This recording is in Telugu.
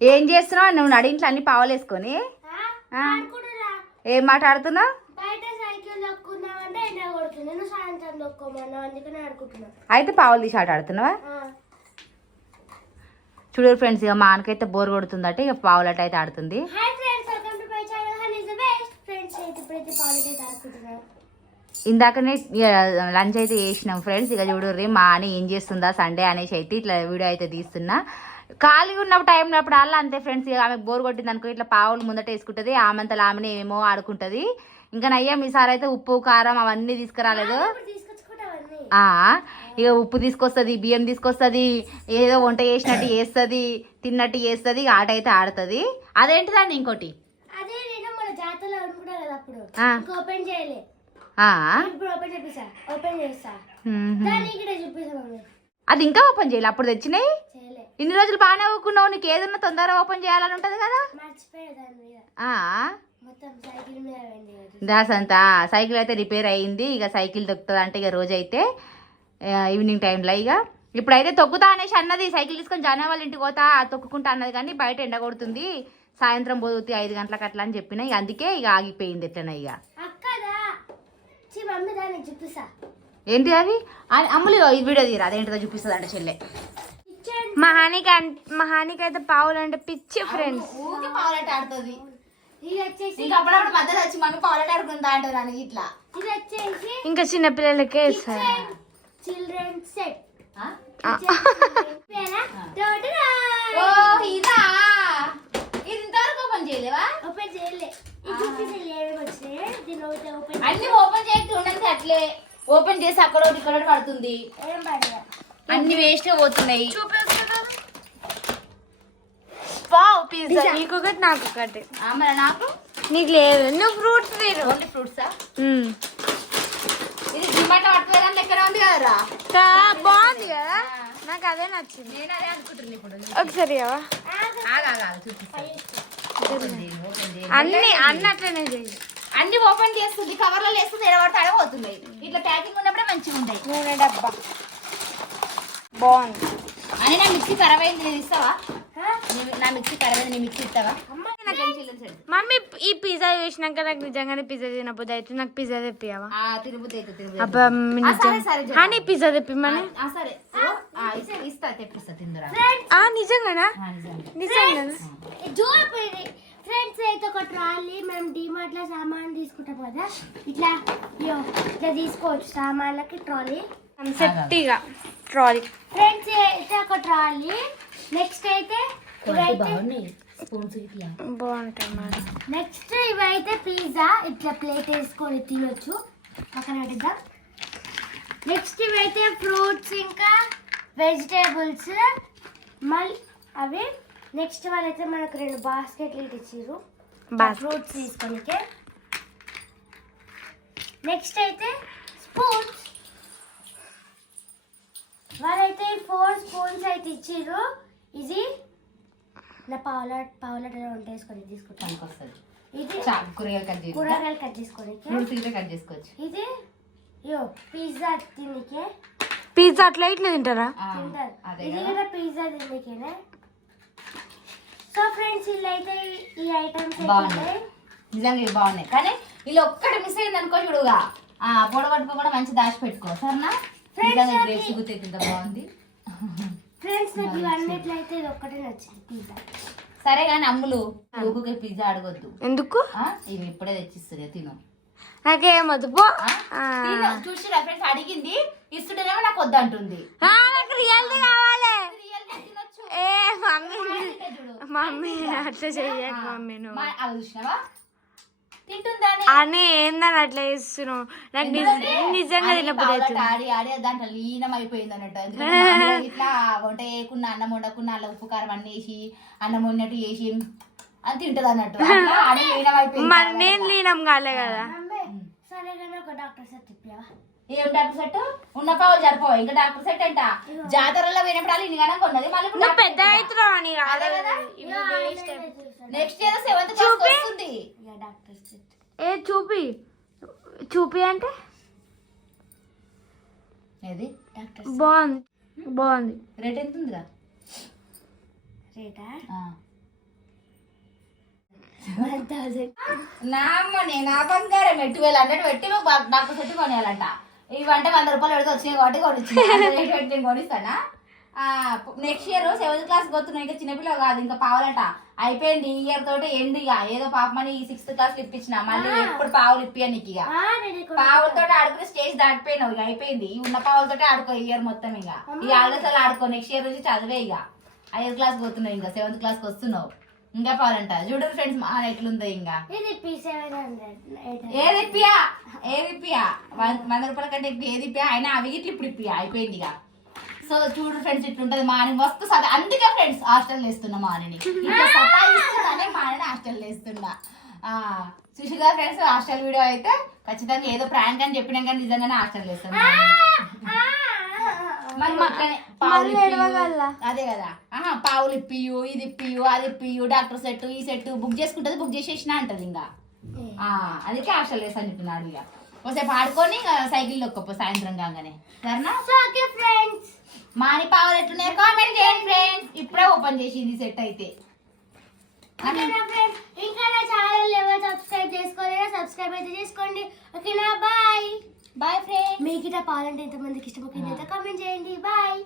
ఏం చేస్తున్నావు నువ్వు? నడింట్లో అన్ని పావలేసుకొని ఏం మాట్లాడుతున్నావు? అయితే పావులు తీసి ఆట ఆడుతున్నావా? చూడరు ఫ్రెండ్స్, ఇక మా ఆయనకైతే బోర్ కొడుతుందట, ఇక పావులట అయితే ఆడుతుంది. ఇందాకనే లంచ్ అయితే చేసినాం ఫ్రెండ్స్. ఇక చూడర్రి మా అని ఏం చేస్తుందా సండే అనేసి అయితే ఇట్లా వీడియో అయితే తీస్తున్నా. ఖాళీగా ఉన్నప్పుడు టైం ఉన్నప్పుడు అలా అంతే ఫ్రెండ్స్. ఇక ఆమెకు బోర్ కొట్టింది అనుకో ఇట్లా పావులు ముందట వేసుకుంటుంది, ఆమెంతలో ఆమెనే ఏమో ఆడుకుంటుంది. ఇంకా నయ్యం ఈసారి అయితే ఉప్పు కారం అవన్నీ తీసుకురాలేదు. ఇక ఉప్పు తీసుకొస్తుంది, బియ్యం తీసుకొస్తుంది, ఏదో వంట చేసినట్టు చేస్తుంది, తిన్నట్టు చేస్తుంది, ఆట అయితే ఆడుతుంది. అదేంటిదండి ఇంకోటి అది ఇంకా ఓపెన్ చేయాలి. అప్పుడు తెచ్చినాయి ఇన్ని రోజులు బాగానే ఊకున్నావు, నీకు ఏదన్నా తొందరగా ఓపెన్ చేయాలని ఉంటది కదా. దాసంతా సైకిల్ అయితే రిపేర్ అయ్యింది. ఇక సైకిల్ తొక్కుతుంది అంటే ఇక రోజు అయితే ఈవినింగ్ టైంలో ఇక ఇప్పుడైతే తొక్కుతా అనేసి అన్నది. సైకిల్ తీసుకొని జానా వాళ్ళ ఇంటికి పోతా తొక్కుకుంటా అన్నది, కానీ బయట ఎండ కొడుతుంది, సాయంత్రం పోతుంది 5 గంటలకు అట్లా అని చెప్పిన. ఇక అందుకే ఇక ఆగిపోయింది ఎట్లనే. ఇక ఏంటి అవి అమ్ములు ఈ వీడియో తీరా అదేంటిదో చూపిస్తుంది అంటే చెల్లె. మహానికి అయితే పావులు అంటే పిచ్చి ఫ్రెండ్స్. పావులాట ఆడుతుంది. అప్పుడప్పుడు మధ్యలో వచ్చి మమ్మీ పావులాట ఆడుకుంటా అంటారు ఇట్లా. ఇంకా చిన్న పిల్లలకే చిల్డ్రన్ సెట్ ఇంతవరకు ఓపెన్ చేయలేవా? ఓపెన్ చేయలే. అన్ని ఓపెన్ చేయక ఉండదు, అట్లే ఓపెన్ చేసి అక్కడ ఇక్కడ పడుతుంది, అన్ని వేస్ట్ గా పోతున్నాయి. నీకొకటి నాకు ఒకటి. మరి నాకు నీకు లేదు, నువ్వు ఫ్రూట్స్ వేరు. ఓన్లీ ఫ్రూట్సా? ఇది డిమాండ్ పట్టుకోవడం లెక్కనే ఉంది కదరా. బాగుంది కదా, నాకు అదే నచ్చింది. నేను అదే అనుకుంటున్నాను. ఇప్పుడు ఒకసారి అన్ని అట్లనే చేయి. అన్ని ఓపెన్ చేస్తుంది, కవర్లో వేస్తుంది, ఎడబడితే అడగబోతున్నాయి. ఇట్లా ప్యాకింగ్ ఉన్నప్పుడే మంచిగా ఉంటాయి. నూనె డబ్బా బాగుంది. అని నా మిక్సీ ఖరాబ్ అయింది, నేను ఇస్తావా? నా మిక్సీ ఖరాబ్ అయింది, నీ మిక్సీ ఇస్తావా? మమ్మీ ఈ పిజ్జా చేసినాక నాకు నిజంగానే పిజ్జా తినబుద్ధి అయితే నాకు పిజ్జా తెప్పియావా? తినబుద్ధి అయితే హనీ పిజ్జా తెప్పిమని. సరే ఇస్తా, తెప్పిస్తా, తిందురా. నిజంగానా? నిజంగానా? ఫ్రెండ్స్ అయితే ఒక ట్రాలీ మేము డిమార్ట్ లో సామాన్ తీసుకుంటాం కదా, ఇట్లా ఇట్లా తీసుకోవచ్చు సామాన్లకి ట్రాలీ సెట్టిగా ట్రాలీ. ఫ్రెండ్స్ అయితే ఒక ట్రాలీ. నెక్స్ట్ అయితే బాగుంటాయి. నెక్స్ట్ ఇవైతే పిజ్జా ఇట్లా ప్లేట్ వేసుకొని తినొచ్చు, పక్కన పెట్టిద్దాం. నెక్స్ట్ ఇవైతే ఫ్రూట్స్ ఇంకా వెజిటేబుల్స్ మళ్ళీ అవి. నెక్స్ట్ వాళ్ళైతే మనకు 2 బాస్కెట్లు ఇచ్చిర్రు ఫ్రూట్స్ తీసుకోనికే. నెక్స్ట్ అయితే స్పూన్స్, వాళ్ళైతే 4 స్పూన్స్ అయితే ఇచ్చిర్రు. ఇది నా పావులట వంటేసుకొని తీసుకుంటాను. ఇది కూరగాయలు కట్ చేసుకోవచ్చు. ఇది పిజ్జా తిండికే. పిజ్జా అట్లా ఇట్లా తింటారా? తింటారు. ఇది కూడా పిజ్జా తిండికేనే. సో ఫ్రెండ్స్ ఇలా అయితే ఈ ఐటమ్స్ బాగున్నాయి, నిజంగా ఇవి బాగున్నాయి. కానీ ఇలా ఒక్కటి మిస్ అయింది అనుకో, చూడుగా పొడగొట్టుకో కూడా మంచి దాచి పెట్టుకో సరేనా. గ్రేప్స్ గుర్తెత్తింత బాగుంది ఫ్రెండ్స్. నాకు ఇవన్నిట్లయితే ఇది ఒక్కటే నచ్చింది పిజ్జా. సరే కానీ అమ్ములు ఊకే పిజ్జా అడగొద్దు. ఎందుకు? ఇవి ఇప్పుడే తెచ్చిస్తుంది, తిను. నాకేమొద్దు. చూసిరా ఫ్రెండ్స్, అడిగింది ఇస్తుంటేనేమో నాకు వద్దు అంటుంది. నాకు రియల్ కావాలి. మమ్మీ అట్లా చెయ్యకు మమ్మీ, నువ్వు చూసినావా తింటుందని అని ఏందని అట్లా చేస్తున్నావు. నాకు నిజంగా తినబుద్ధి ఆడి ఆడి దాంట్లో లీనం అయిపోయింది అన్నట్టు. ఇట్లా వంట చేయకుండా అన్నం వండకుండా అలా ఉప్పు కారం అన్ని వేసి అన్నం వండినట్టు చేసి అని తింటది అన్నట్టు. మరి నేను లీనం కాలే కదా. సరే కానీ ఒక డాక్టర్ సెట్ తిప్పావా? ఏం డాక్టర్ సెట్? ఉన్న పావులు సరిపోవా? ఇంకా డాక్టర్ సెట్ అంట జాతరలో పోయినప్పుడు ఇన్ని గణంగా ఉన్నది. మళ్ళీ పెద్ద అవుతున్నావు అని కాదు కదా. నెక్స్ట్ ఇయర్ 7th క్లాస్ వస్తుంది. డాక్టర్ సెట్ చూపి అంటే ఏది బాగుంది. రేట్ ఎంత ఉందిరా? రేటా 1000. నా అమ్మని నా బంగారం 1200 పెట్టి నువ్వు నాకు సెట్ కొనేయాలంట. ఇవంటే 100 రూపాయలు పెడితే వచ్చినాయి కాబట్టి కొనిచ్చిన నేను కొనిస్తానా. నెక్స్ట్ ఇయర్ 7th క్లాస్ పోతున్నావు, ఇంకా చిన్నపిల్ల కాదు, ఇంకా పావులంట. అయిపోయింది ఈ ఇయర్ తోటి ఎండ్. ఇక ఏదో పాపమని 6th క్లాస్ ఇప్పించిన, మళ్ళీ ఎప్పుడు పావులు ఇప్పియా నీకు. ఇక పావులతో ఆడుకుని స్టేజ్ దాటిపోయినావు. ఇక అయిపోయింది, ఈ ఉన్న పావులతో ఆడుకో ఈ ఇయర్ మొత్తం. ఇక ఈ ఆలోచనలు ఆడుకో. నెక్స్ట్ ఇయర్ నుంచి చదివే. ఇక 5th క్లాస్ పోతున్నావు, ఇంకా 7th క్లాస్కి వస్తున్నావు. ఇంకా పావులంట చూడు ఫ్రెండ్స్ మా ఎట్లుందో. ఇంకా ఏది ఇప్పియా 100 రూపాయల కంటే ఏది ఇప్పియా అయినా అవి ఇట్లు ఇప్పుడు ఇప్పియా. అయిపోయింది ఇక. సో చూడు ఫ్రెండ్స్ ఇట్లుంటది మాని మస్తు అందుకే ఫ్రెండ్స్ హాస్టల్ వేస్తున్నా మాని సతాయిస్తున్నానే మాని హాస్టల్ వేస్తున్నా. సుషిగా ఫ్రెండ్స్ హాస్టల్ వీడియో అయితే ఖచ్చితంగా ఏదో ప్రాంక్ అని చెప్పినా కానీ నిజంగానే హాస్టల్ వేస్తున్నా. అదే కదా, పావులు ఇప్పియు, ఇది ఇప్పియు, అది ఇప్పియు, డాక్టర్ సెట్, ఈ సెట్ బుక్ చేసుకుంటది, బుక్ చేసేసిన అంటది. ఇంకా అందుకే హాస్టల్ వేస్తా అని చెప్పినాడు. ఇక ఒకసేపు ఆడుకొని సైకిల్ దొక్కపో సాయంత్రం కాగానే. సరేనా ఫ్రెండ్స్? మాని పావులు ఎట్లున్నాయో కామెంట్ చేయండి ఫ్రెండ్స్. ఇప్పుడే ఓపెన్ చేసింది సెట్ అయితే. ఇంకా నా ఛానల్ ఎవరు సబ్స్క్రైబ్ చేసుకోలేదా సబ్స్క్రైబ్ అయితే చేసుకోండి. ఓకేనా, బాయ్ బాయ్ ఫ్రెండ్స్. మీకు ఇట్లా పాలంటే ఎంతమందికి ఇష్టం కామెంట్ చేయండి. బాయ్.